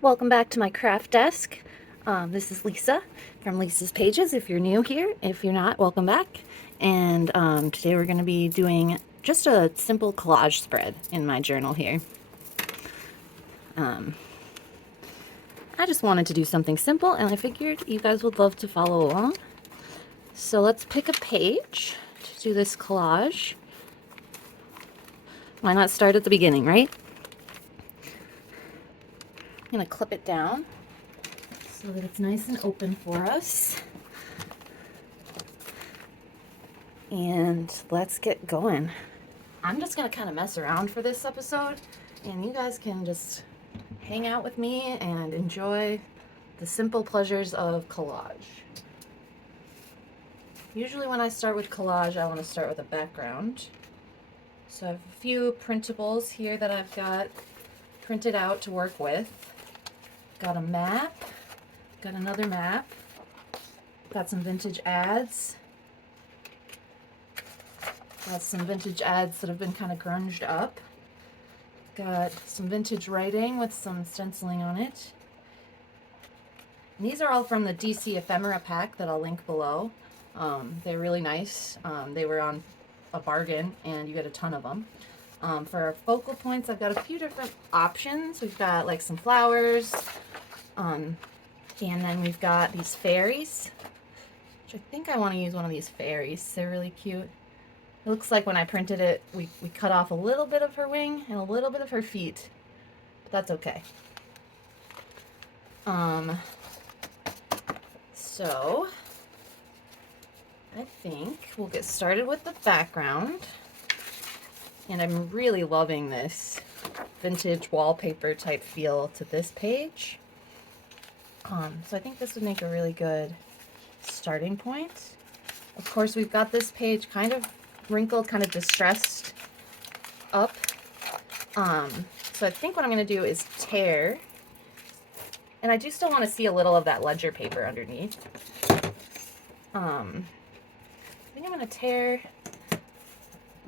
Welcome back to my craft desk. This is Lisa from Lisa's Pages. If you're new here, if you're not, welcome back. And today we're going to be doing just a simple collage spread in my journal here. I just wanted to do something simple, and I figured you guys would love to follow along. So let's pick a page to do this collage. Why not start at the beginning, right? I'm going to clip it down so that it's nice and open for us. And let's get going. I'm just going to kind of mess around for this episode, and you guys can just hang out with me and enjoy the simple pleasures of collage. Usually when I start with collage, I want to start with a background. So I have a few printables here that I've got printed out to work with. Got a map, got another map, got some vintage ads. Got some vintage ads that have been kind of grunged up. Got some vintage writing with some stenciling on it. And these are all from the DC ephemera pack that I'll link below. They're really nice. They were on a bargain and you get a ton of them. For our focal points, I've got a few different options. We've got like some flowers, and then we've got these fairies, which I think I want to use one of these fairies. They're really cute. It looks like when I printed it, we cut off a little bit of her wing and a little bit of her feet, but that's okay. So I think we'll get started with the background, and I'm really loving this vintage wallpaper type feel to this page. So I think this would make a really good starting point. Of course, we've got this page kind of wrinkled, kind of distressed up. So I think what I'm going to do is tear, and I do still want to see a little of that ledger paper underneath. I think I'm going to tear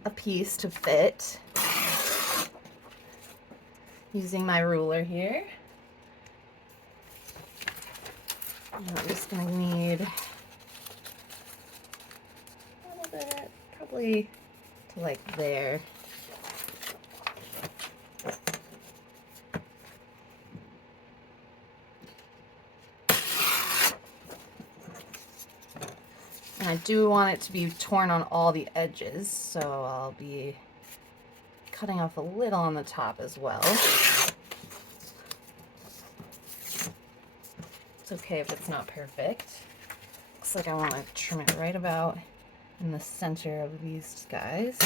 a piece to fit using my ruler here. And I'm just going to need a little bit, probably to like there. And I do want it to be torn on all the edges, so I'll be cutting off a little on the top as well. It's okay if it's not perfect. Looks like I want to trim it right about in the center of these guys.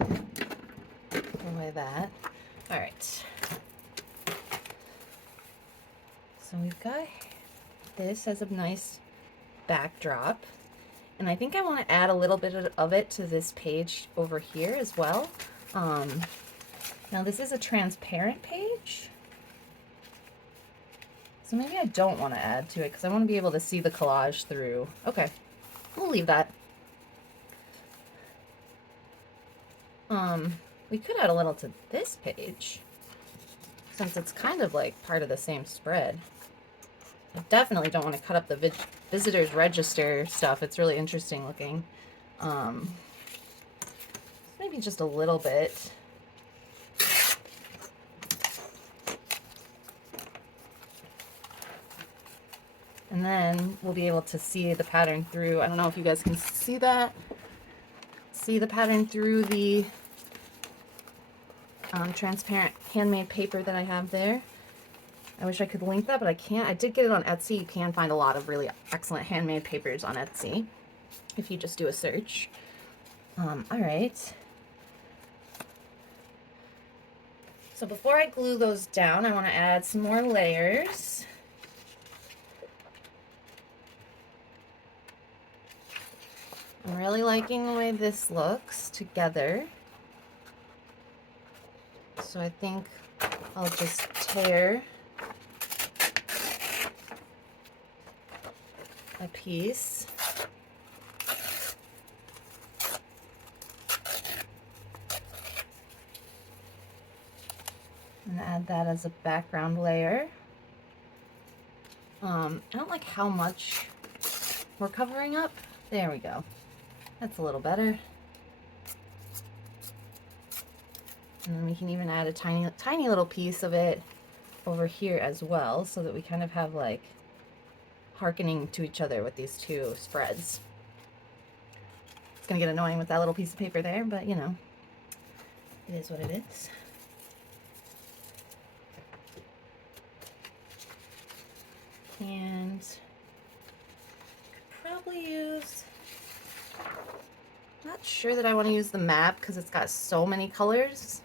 Away that. All right. So we've got this as a nice backdrop, and I think I want to add a little bit of it to this page over here as well. Now this is a transparent page, so maybe I don't want to add to it because I want to be able to see the collage through. Okay, we'll leave that. We could add a little to this page since it's kind of like part of the same spread. I definitely don't want to cut up the visitor's register stuff. It's really interesting looking. Maybe just a little bit. And then we'll be able to see the pattern through. I don't know if you guys can see that. See the pattern through the transparent handmade paper that I have there. I wish I could link that, but I can't. I did get it on Etsy. You can find a lot of really excellent handmade papers on Etsy if you just do a search. All right. So before I glue those down, I want to add some more layers. I'm really liking the way this looks together. So I think I'll just tear a piece. I'm gonna add that as a background layer. I don't like how much we're covering up. There we go. That's a little better. And then we can even add a tiny little piece of it over here as well, so that we kind of have like hearkening to each other with these two spreads. It's gonna get annoying with that little piece of paper there, but you know, it is what it is. And could probably use, not sure that I want to use the map because it's got so many colors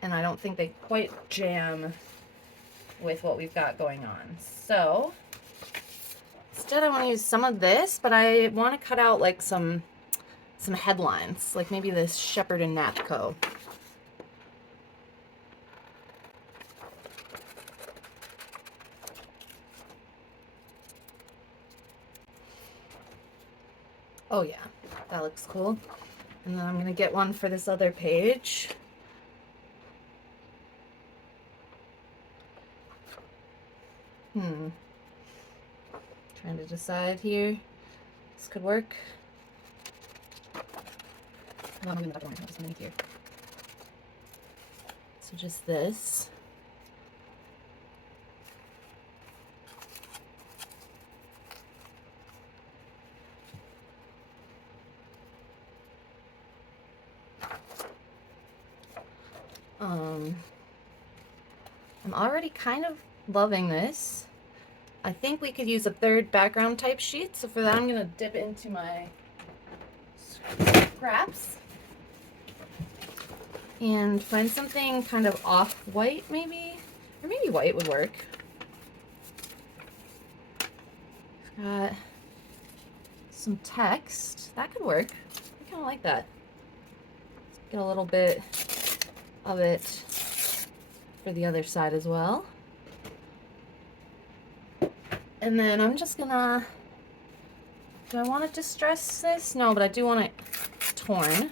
and I don't think they quite jam with what we've got going on. So instead I want to use some of this, but I want to cut out like some headlines, like maybe this Shepherd and Napco. Oh yeah, that looks cool. And then I'm gonna get one for this other page. Trying to decide here. This could work. No, I'm moving the one. Just underneath here. So just this. I'm already kind of loving this. I think we could use a third background type sheet. So for that, I'm gonna dip into my scraps and find something kind of off-white maybe, or maybe white would work. Got some text. That could work. I kind of like that. Let's get a little bit of it for the other side as well. And then I'm just gonna, do I want to distress this? No, but I do want it torn.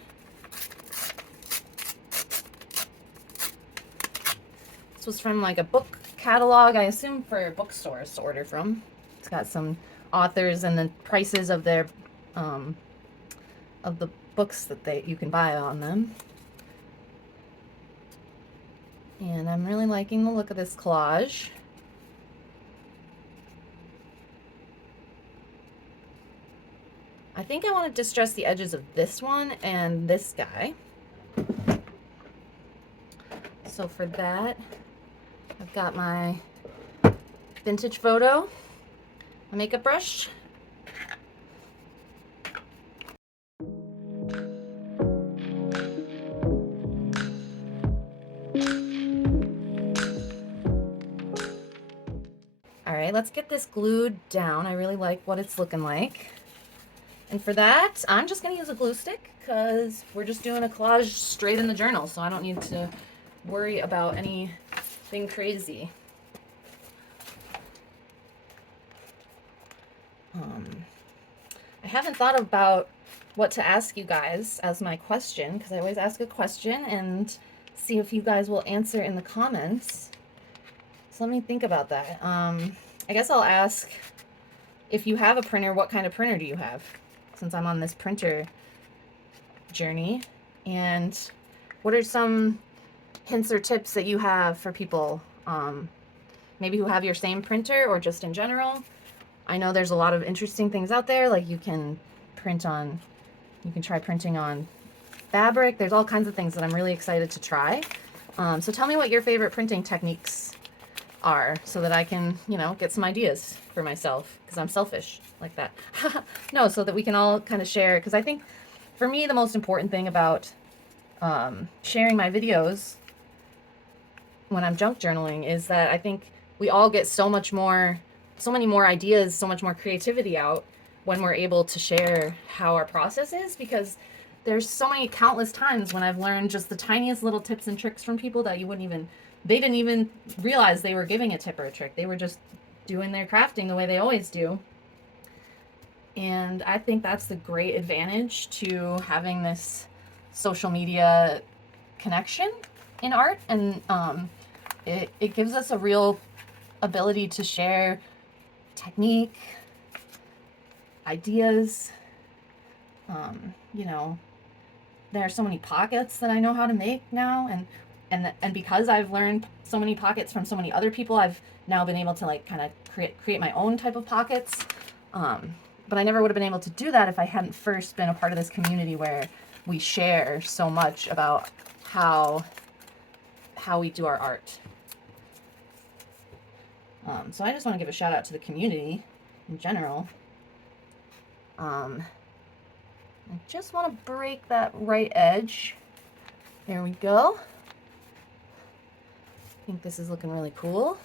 This was from like a book catalog, I assume for bookstores to order from. It's got some authors and the prices of their of the books that you can buy on them. And I'm really liking the look of this collage. I think I want to distress the edges of this one and this guy. So for that, I've got my vintage photo, my makeup brush. All right, let's get this glued down. I really like what it's looking like. And for that, I'm just gonna use a glue stick because we're just doing a collage straight in the journal, so I don't need to worry about anything crazy. I haven't thought about what to ask you guys as my question, because I always ask a question and see if you guys will answer in the comments. So let me think about that. I guess I'll ask, if you have a printer, what kind of printer do you have? Since I'm on this printer journey. And what are some hints or tips that you have for people, maybe who have your same printer or just in general? I know there's a lot of interesting things out there, like you can try printing on fabric. There's all kinds of things that I'm really excited to try. So tell me what your favorite printing techniques are so that I can, get some ideas for myself, because I'm selfish like that. No, so that we can all kind of share, because I think for me the most important thing about sharing my videos when I'm junk journaling is that I think we all get so many more ideas, so much more creativity out when we're able to share how our process is, because there's so many countless times when I've learned just the tiniest little tips and tricks from people that they didn't even realize they were giving a tip or a trick. They were just doing their crafting the way they always do. And I think that's the great advantage to having this social media connection, in art, and it gives us a real ability to share technique, ideas. You know, there are so many pockets that I know how to make now, and because I've learned so many pockets from so many other people, I've now been able to like kind of create my own type of pockets. But I never would have been able to do that if I hadn't first been a part of this community where we share so much about how we do our art. So I just want to give a shout out to the community in general. I just want to break that right edge. There we go. I think this is looking really cool.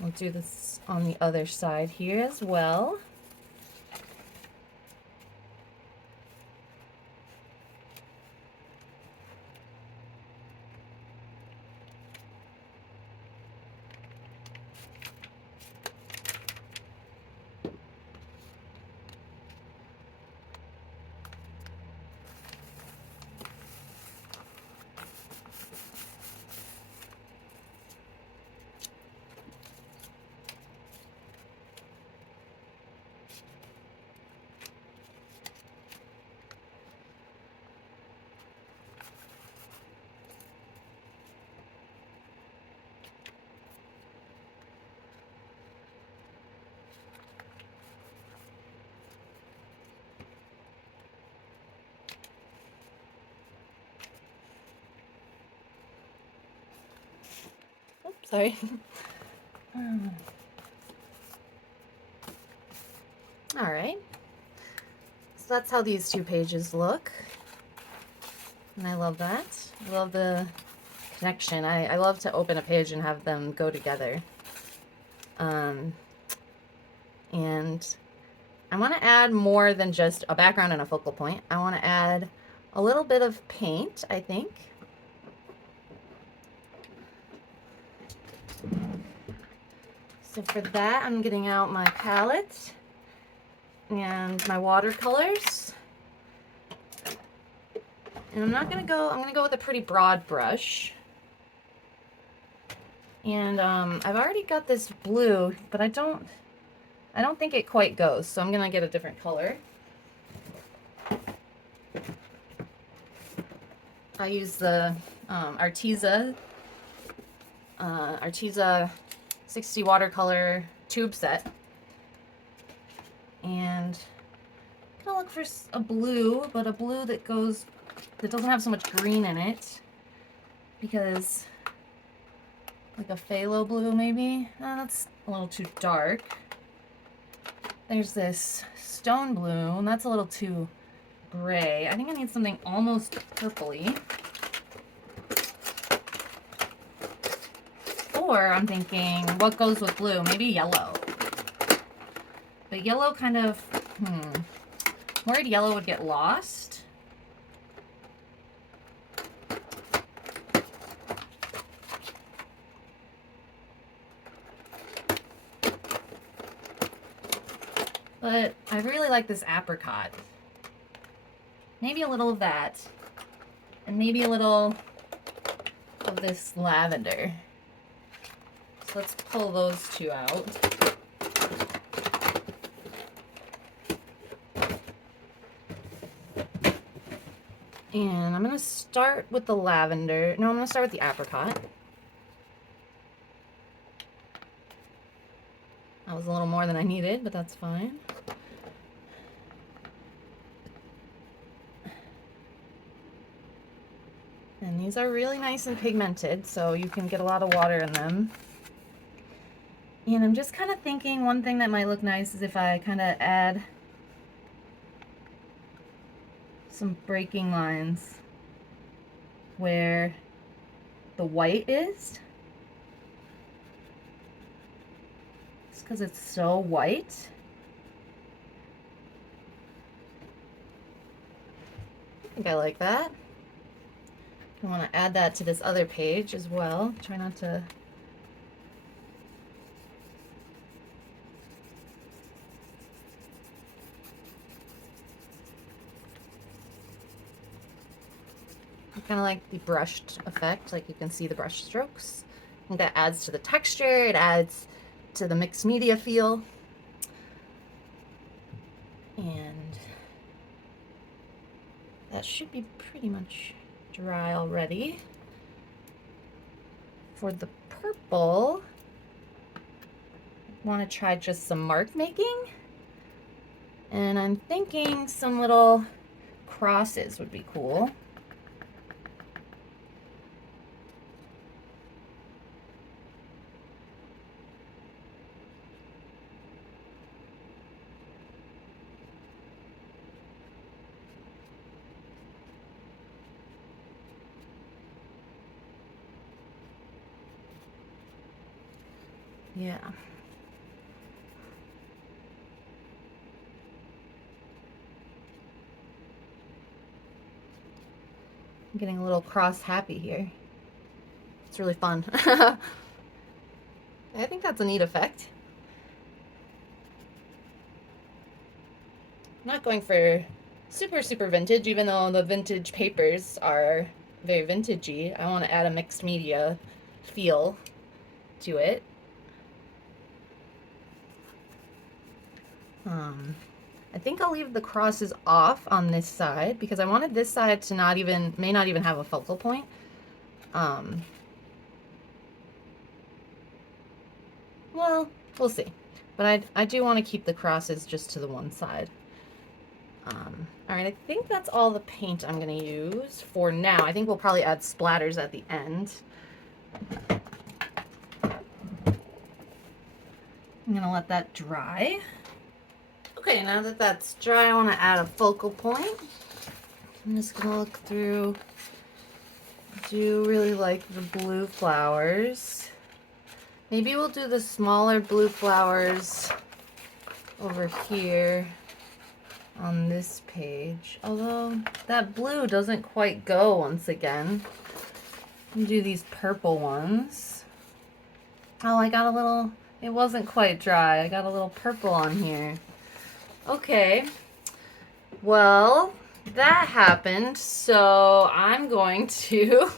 We'll do this on the other side here as well. Oops, sorry. All right. So that's how these two pages look. And I love that. I love the connection. I love to open a page and have them go together. And I want to add more than just a background and a focal point. I want to add a little bit of paint, I think. So for that, I'm getting out my palette and my watercolors. And I'm going to go with a pretty broad brush. And I've already got this blue, but I don't think it quite goes, so I'm going to get a different color. I use the Arteza 60 watercolor tube set. And I'm going to look for a blue, but a blue that doesn't have so much green in it, because like a phthalo blue maybe. That's a little too dark. There's this stone blue, and that's a little too gray. I think I need something almost purpley. Or I'm thinking, what goes with blue? Maybe yellow. But yellow kind of, worried yellow would get lost. But I really like this apricot. Maybe a little of that. And maybe a little of this lavender. So let's pull those two out. And I'm going to start with the lavender. No, I'm going to start with the apricot. That was a little more than I needed, but that's fine. And these are really nice and pigmented, so you can get a lot of water in them. And I'm just kind of thinking one thing that might look nice is if I kind of add some breaking lines where the white is. Just because it's so white. I think I like that. I want to add that to this other page as well. Try not to kind of like the brushed effect, like you can see the brush strokes. I think that adds to the texture, it adds to the mixed media feel. And that should be pretty much dry already. For the purple, I want to try just some mark making. And I'm thinking some little crosses would be cool. Yeah. I'm getting a little cross happy here. It's really fun. I think that's a neat effect. I'm not going for super vintage, even though the vintage papers are very vintagey. I want to add a mixed media feel to it. I think I'll leave the crosses off on this side because I wanted this side to may not even have a focal point. Well, we'll see. But I do want to keep the crosses just to the one side. All right, I think that's all the paint I'm going to use for now. I think we'll probably add splatters at the end. I'm going to let that dry. Okay, now that that's dry, I want to add a focal point. I'm just going to look through. I do really like the blue flowers. Maybe we'll do the smaller blue flowers over here on this page. Although that blue doesn't quite go once again. Let me do these purple ones. Oh, I got a little, it wasn't quite dry. I got a little purple on here. Okay, well, that happened, so I'm going to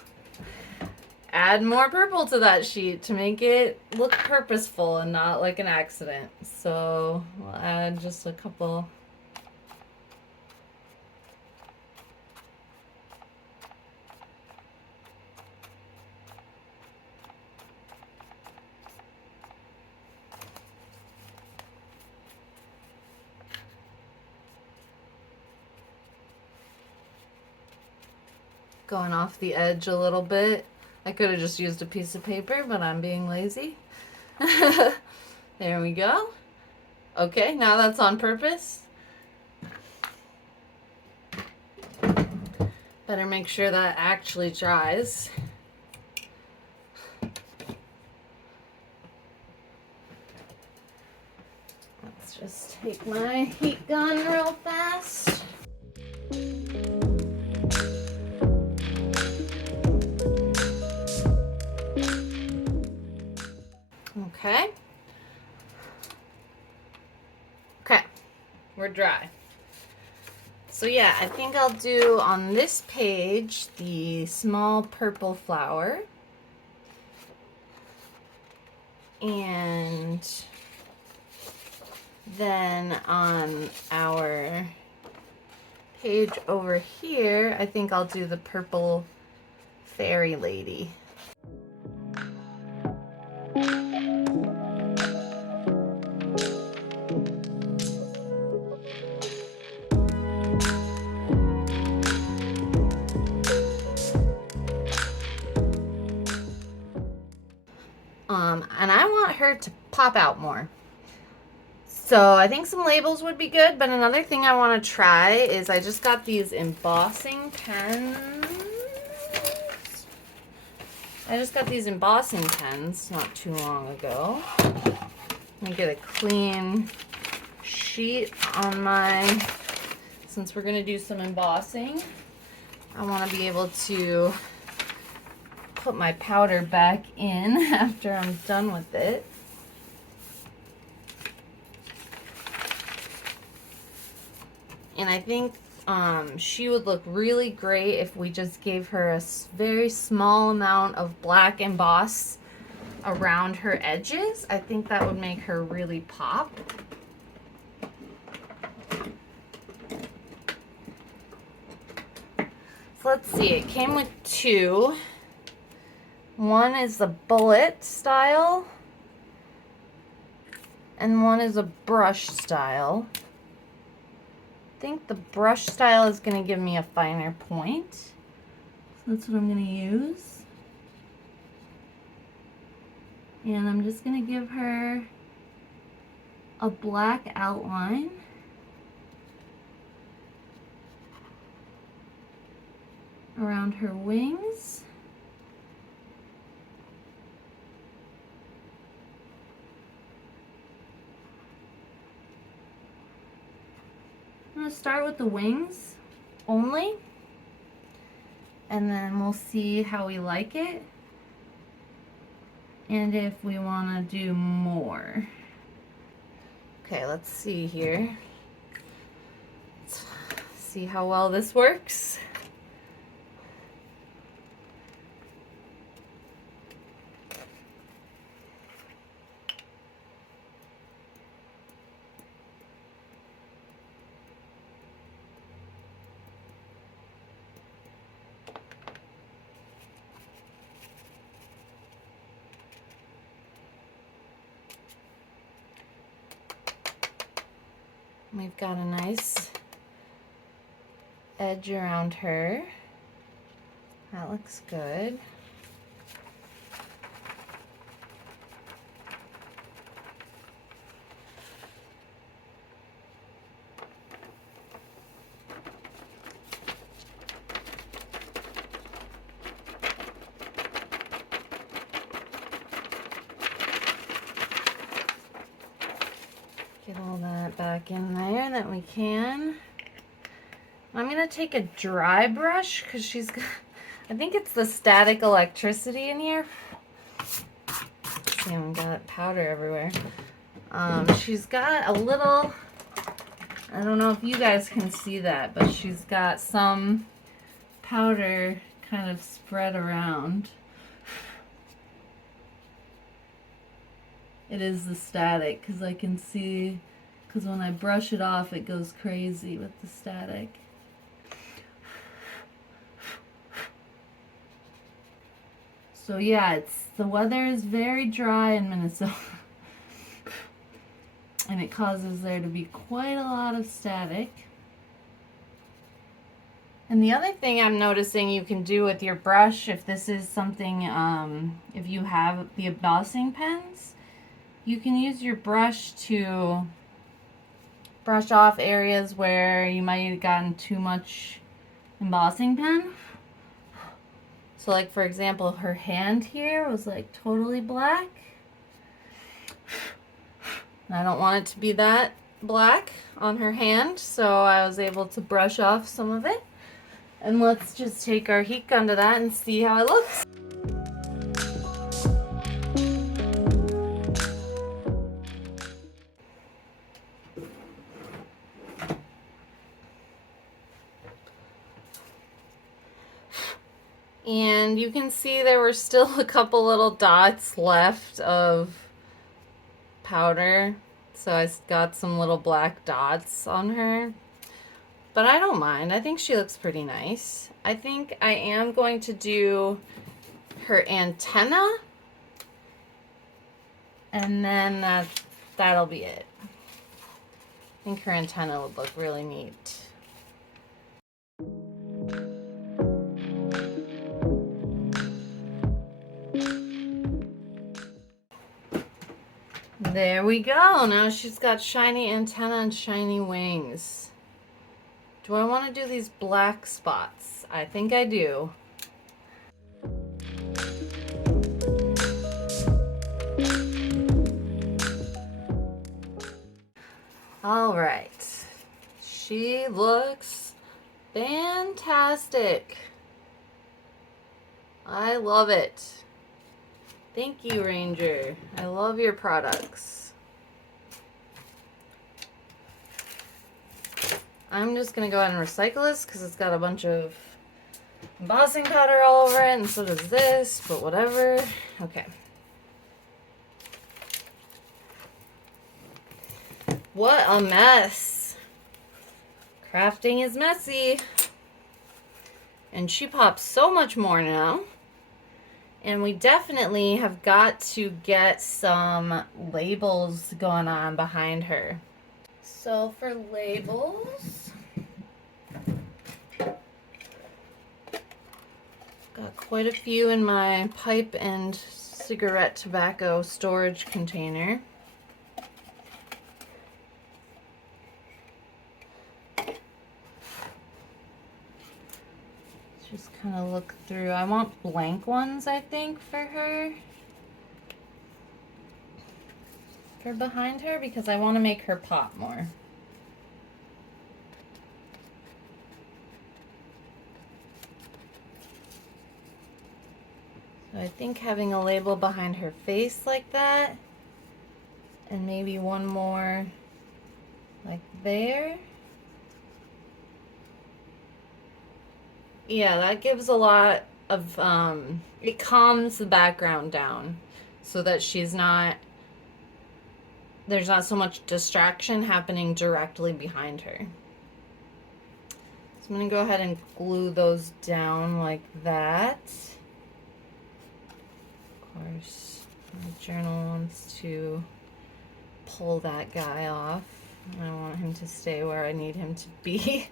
add more purple to that sheet to make it look purposeful and not like an accident. So we'll add just a couple. Going off the edge a little bit. I could have just used a piece of paper, but I'm being lazy. There we go. Okay, now that's on purpose. Better make sure that actually dries. Let's just take my heat gun real fast. Okay. Okay, we're dry. So yeah, I think I'll do on this page the small purple flower. And then on our page over here, I think I'll do the purple fairy lady. And I want her to pop out more. So I think some labels would be good, but another thing I want to try is I just got these embossing pens. I just got these embossing pens not too long ago. Let me get a clean sheet on my, since we're going to do some embossing, I want to be able to put my powder back in after I'm done with it. And I think she would look really great if we just gave her a very small amount of black emboss around her edges. I think that would make her really pop. So let's see, it came with two. One is the bullet style, and one is a brush style. I think the brush style is going to give me a finer point. So that's what I'm going to use. And I'm just going to give her a black outline. Around her wings. I'm going to start with the wings only, and then we'll see how we like it and if we want to do more. Okay, let's see here. Let's see how well this works. We've got a nice edge around her. That looks good. Get all that back in there that we can. I'm going to take a dry brush because she's got, I think it's the static electricity in here. See, I've got powder everywhere. She's got a little, I don't know if you guys can see that, but she's got some powder kind of spread around. It is the static, because I can see, because when I brush it off it goes crazy with the static. So yeah, the weather is very dry in Minnesota and it causes there to be quite a lot of static. And the other thing I'm noticing you can do with your brush, if this is something, if you have the embossing pens, you can use your brush to brush off areas where you might have gotten too much embossing pen. So like for example, her hand here was like totally black. And I don't want it to be that black on her hand, so I was able to brush off some of it. And let's just take our heat gun to that and see how it looks. And you can see there were still a couple little dots left of powder. So I got some little black dots on her. But I don't mind. I think she looks pretty nice. I think I am going to do her antenna. And then that'll be it. I think her antenna would look really neat. There we go. Now she's got shiny antenna and shiny wings. Do I want to do these black spots? I think I do. All right. She looks fantastic. I love it. Thank you, Ranger. I love your products. I'm just gonna go ahead and recycle this because it's got a bunch of embossing powder all over it, and so does this, but whatever. Okay. What a mess. Crafting is messy. And she pops so much more now. And we definitely have got to get some labels going on behind her. So for labels, got quite a few in my pipe and cigarette tobacco storage container. Just kind of look through. I want blank ones, I think, for her. For behind her, because I want to make her pop more. So I think having a label behind her face like that, and maybe one more like there. Yeah, that gives a lot of, it calms the background down so that there's not so much distraction happening directly behind her. So I'm going to go ahead and glue those down like that. Of course, my journal wants to pull that guy off. I want him to stay where I need him to be.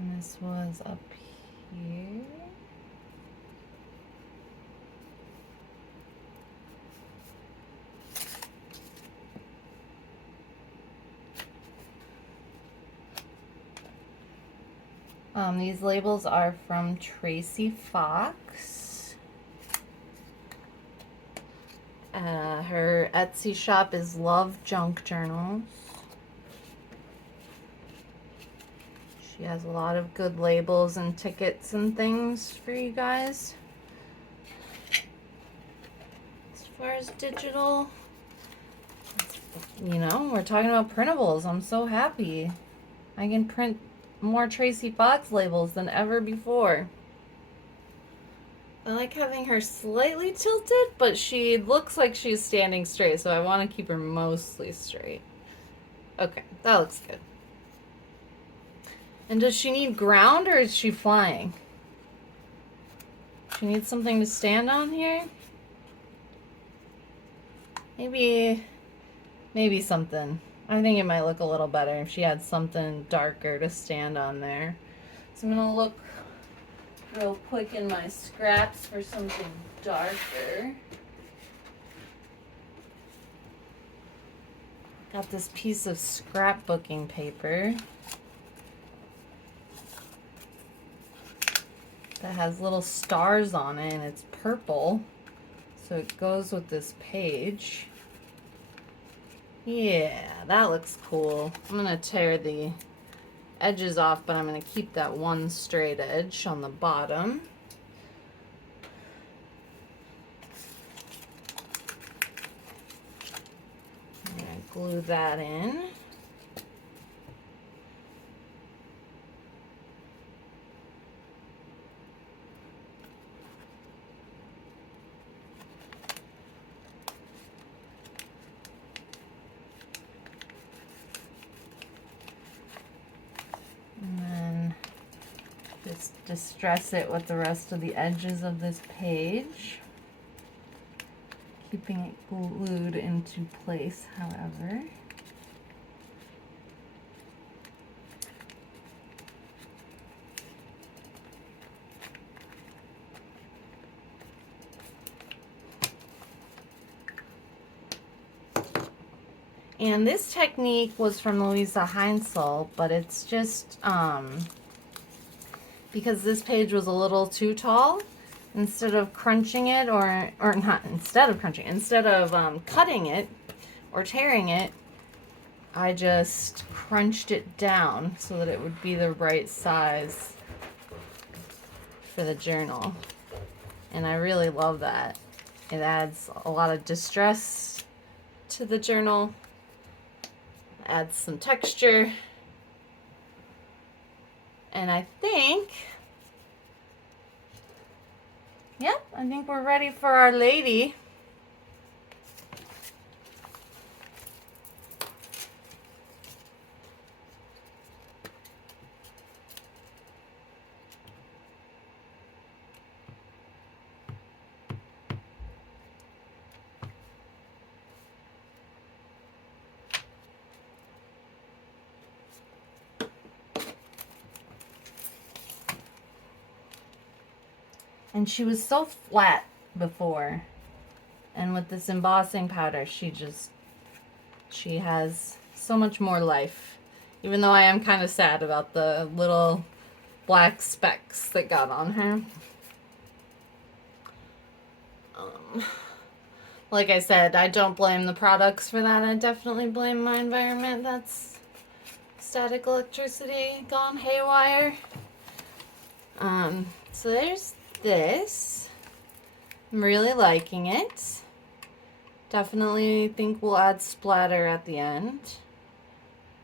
And this was up here. These labels are from Tracy Fox. Her Etsy shop is Love Junk Journals. She has a lot of good labels and tickets and things for you guys. As far as digital, you know, we're talking about printables. I'm so happy. I can print more Tracy Fox labels than ever before. I like having her slightly tilted, but she looks like she's standing straight, so I want to keep her mostly straight. Okay, that looks good. And does she need ground, or is she flying? She needs something to stand on here? Maybe something. I think it might look a little better if she had something darker to stand on there. So I'm going to look real quick in my scraps for something darker. Got this piece of scrapbooking paper that has little stars on it, and it's purple, so it goes with this page. Yeah, that looks cool. I'm gonna tear the edges off, but I'm gonna keep that one straight edge on the bottom. I'm gonna glue that in. And then just distress it with the rest of the edges of this page, keeping it glued into place, however. And this technique was from Louisa Heinzel, but it's just because this page was a little too tall. Instead of crunching it, or not, instead of cutting it or tearing it, I just crunched it down so that it would be the right size for the journal. And I really love that. It adds a lot of distress to the journal. Adds some texture. And I think, yep, I think we're ready for our lady. And she was so flat before. And with this embossing powder, she has so much more life. Even though I am kind of sad about the little black specks that got on her. Like I said, I don't blame the products for that. I definitely blame my environment. That's static electricity gone haywire. So there's this. I'm really liking it. Definitely think we'll add splatter at the end.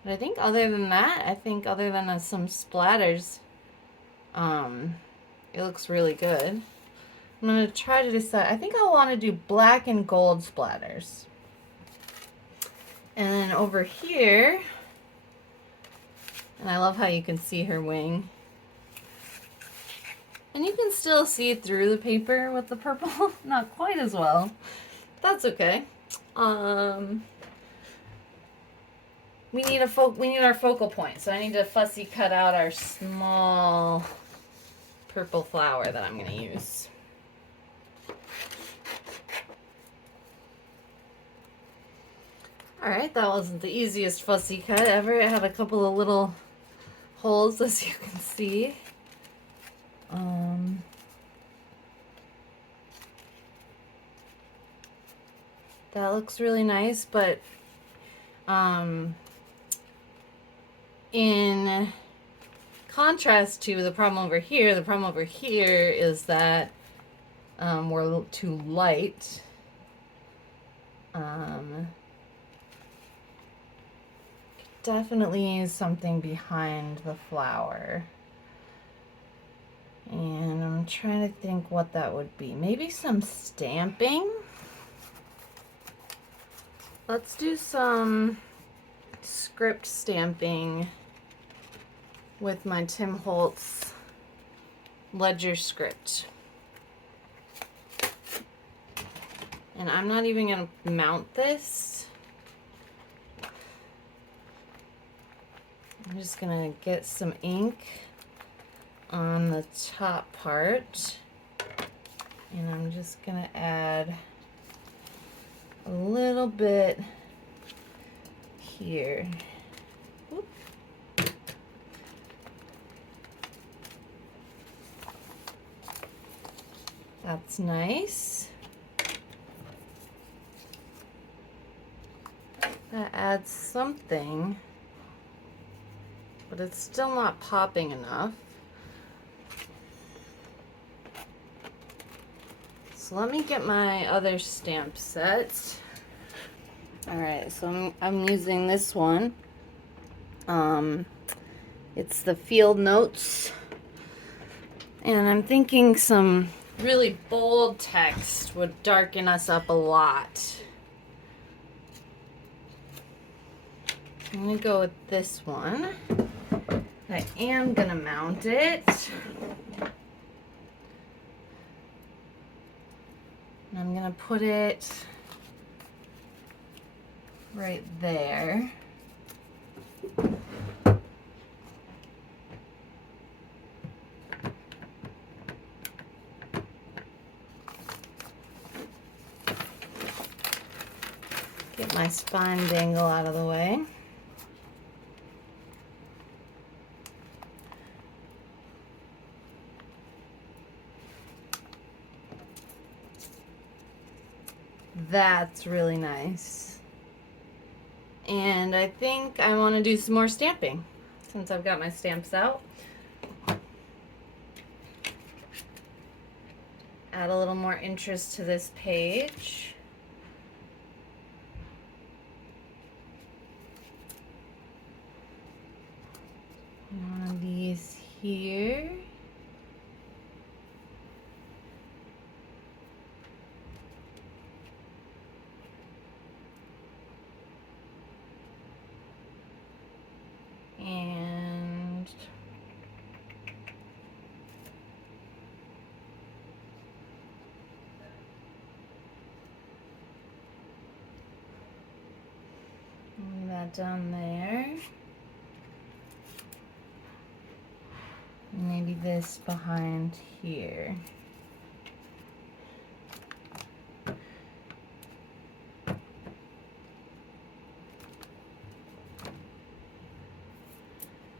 But I think other than that, other than some splatters, it looks really good. I'm going to try to decide. I think I want to do black and gold splatters. And then over here, and I love how you can see her wing. And you can still see through the paper with the purple. Not quite as well. That's okay. We need our focal point. So I need to fussy cut out our small purple flower that I'm going to use. Alright, that wasn't the easiest fussy cut ever. It had a couple of little holes, as you can see. That looks really nice, but in contrast to the problem over here is that we're a little too light. Definitely use something behind the flower. And I'm trying to think what that would be. Maybe some stamping. Let's do some script stamping with my Tim Holtz ledger script. And I'm not even going to mount this. I'm just going to get some ink on the top part. And I'm just going to add a little bit here. Oop. That's nice. That adds something, but it's still not popping enough. So let me get my other stamp set. Alright, so I'm using this one. It's the Field Notes. And I'm thinking some really bold text would darken us up a lot. I'm going to go with this one. I am going to mount it. And I'm going to put it right there. Get my spine dangle out of the way. That's really nice. And I think I want to do some more stamping since I've got my stamps out. Add a little more interest to this page. One of these here. And move that down there. Maybe this behind here.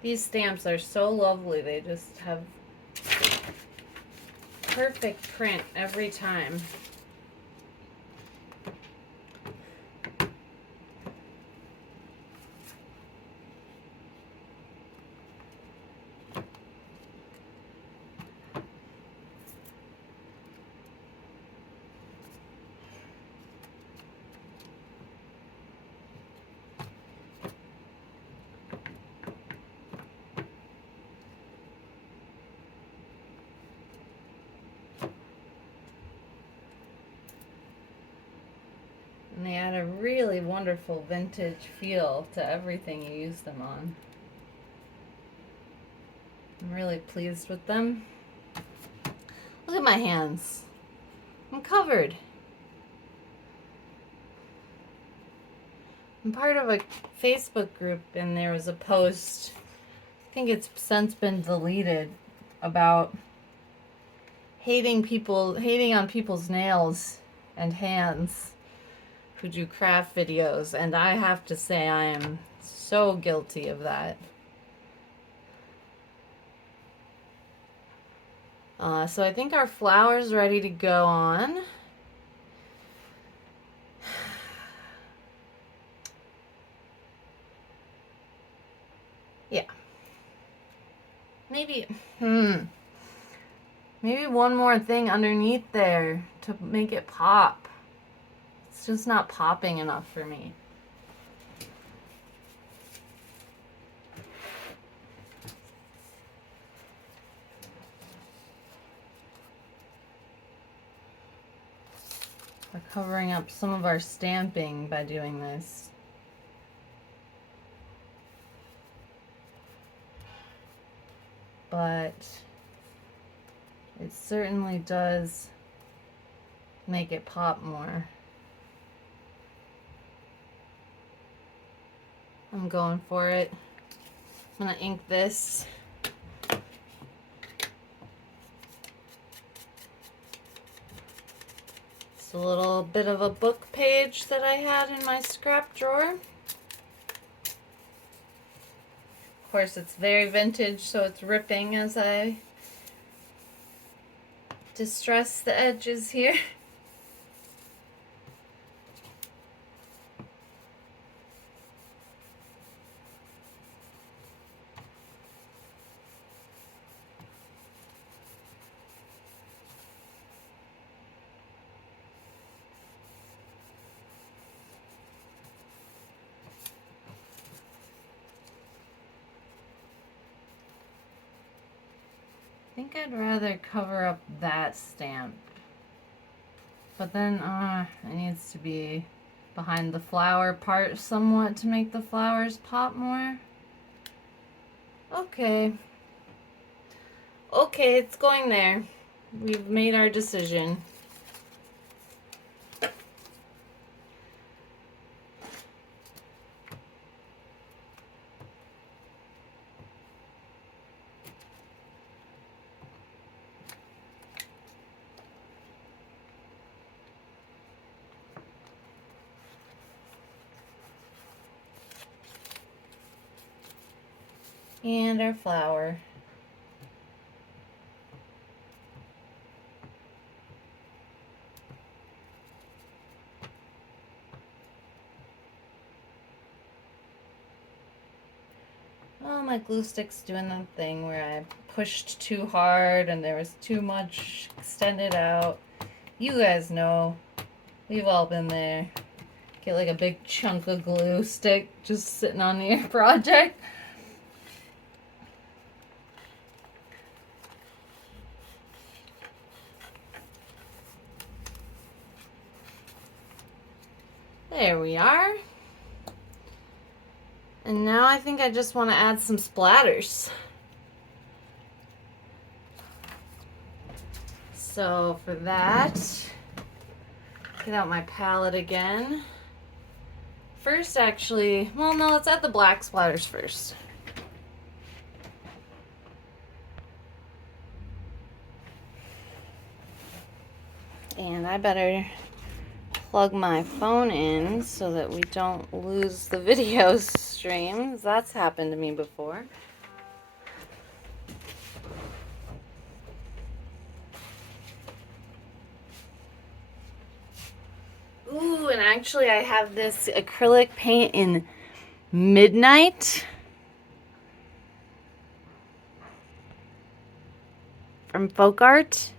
These stamps are so lovely. They just have perfect print every time. And they add a really wonderful vintage feel to everything you use them on. I'm really pleased with them. Look at my hands. I'm covered. I'm part of a Facebook group and there was a post, I think it's since been deleted, about hating on people's nails and hands who do craft videos, and I have to say I am so guilty of that. So I think our flower's ready to go on. Yeah. Maybe one more thing underneath there to make it pop. It's just not popping enough for me. We're covering up some of our stamping by doing this. But it certainly does make it pop more. I'm going for it. I'm gonna ink this. It's a little bit of a book page that I had in my scrap drawer. Of course, it's very vintage, so it's ripping as I distress the edges here. I think I'd rather cover up that stamp, but then it needs to be behind the flower part somewhat to make the flowers pop more. Okay, it's going there. We've made our decision. And our flower. Oh, my glue stick's doing that thing where I pushed too hard and there was too much extended out. You guys know. We've all been there. Get like a big chunk of glue stick just sitting on your project. There we are. And now I think I just want to add some splatters. So for that, get out my palette again. First, actually, well, no, let's add the black splatters first. And I better plug my phone in so that we don't lose the video stream. That's happened to me before. Ooh, and actually I have this acrylic paint in Midnight from Folk Art.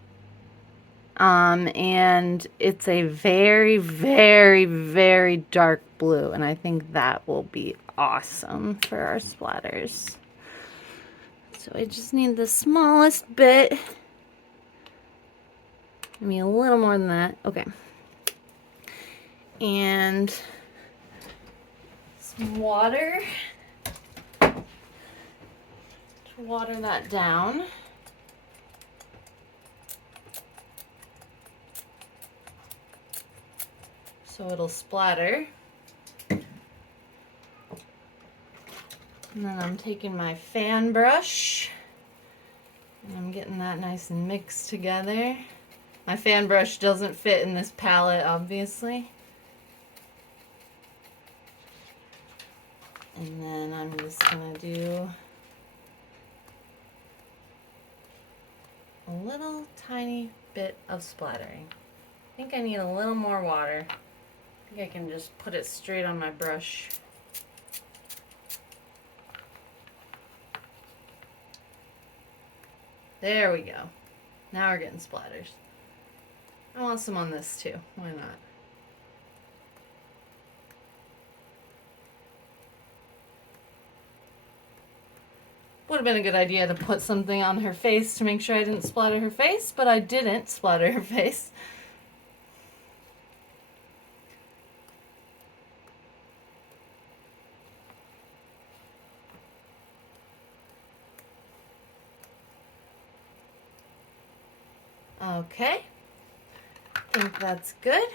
And it's a very, very, very dark blue, and I think that will be awesome for our splatters. So I just need the smallest bit. I mean, a little more than that. Okay. And some water to water that down. So it'll splatter. And then I'm taking my fan brush and I'm getting that nice and mixed together. My fan brush doesn't fit in this palette, obviously. And then I'm just gonna do a little tiny bit of splattering. I think I need a little more water. I think I can just put it straight on my brush. There we go. Now we're getting splatters. I want some on this too. Why not? Would have been a good idea to put something on her face to make sure I didn't splatter her face, but I didn't splatter her face. Okay, I think that's good.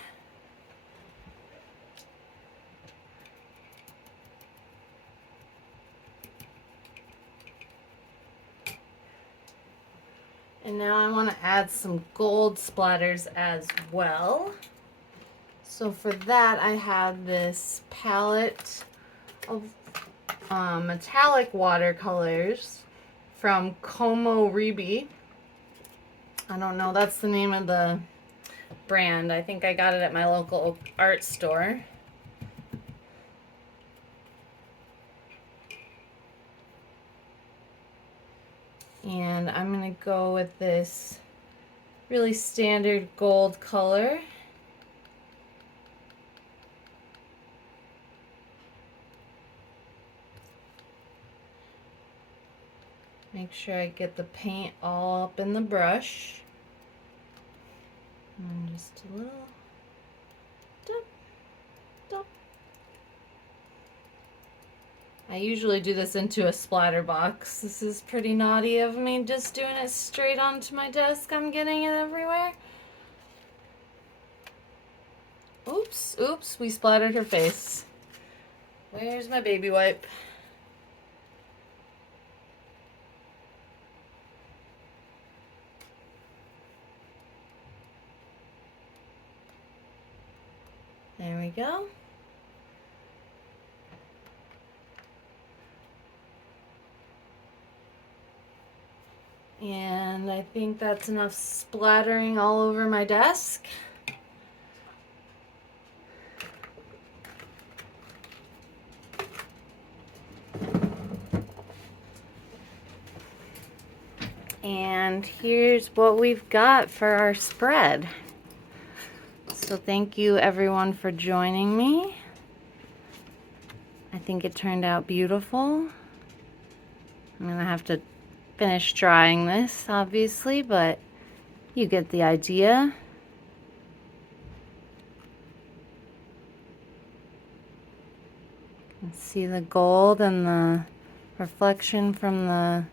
And now I want to add some gold splatters as well. So for that, I have this palette of metallic watercolors from Como Ribi. I don't know, that's the name of the brand. I think I got it at my local art store. And I'm going to go with this really standard gold color. Make sure I get the paint all up in the brush. And just a little dip, dip. I usually do this into a splatter box. This is pretty naughty of me, just doing it straight onto my desk. I'm getting it everywhere. Oops, oops, we splattered her face. Where's my baby wipe? There we go. And I think that's enough splattering all over my desk. And here's what we've got for our spread. So thank you everyone for joining me. I think it turned out beautiful. I'm gonna have to finish drying this, obviously, but you get the idea. See the gold and the reflection from the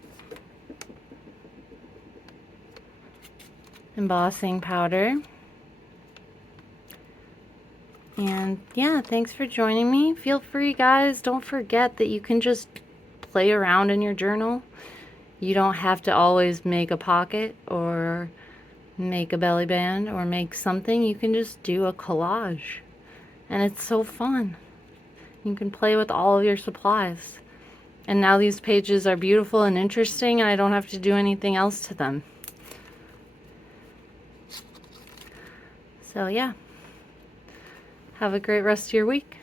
embossing powder. And yeah, thanks for joining me. Feel free, guys. Don't forget that you can just play around in your journal. You don't have to always make a pocket or make a belly band or make something. You can just do a collage. And it's so fun. You can play with all of your supplies. And now these pages are beautiful and interesting, and I don't have to do anything else to them. So yeah. Have a great rest of your week.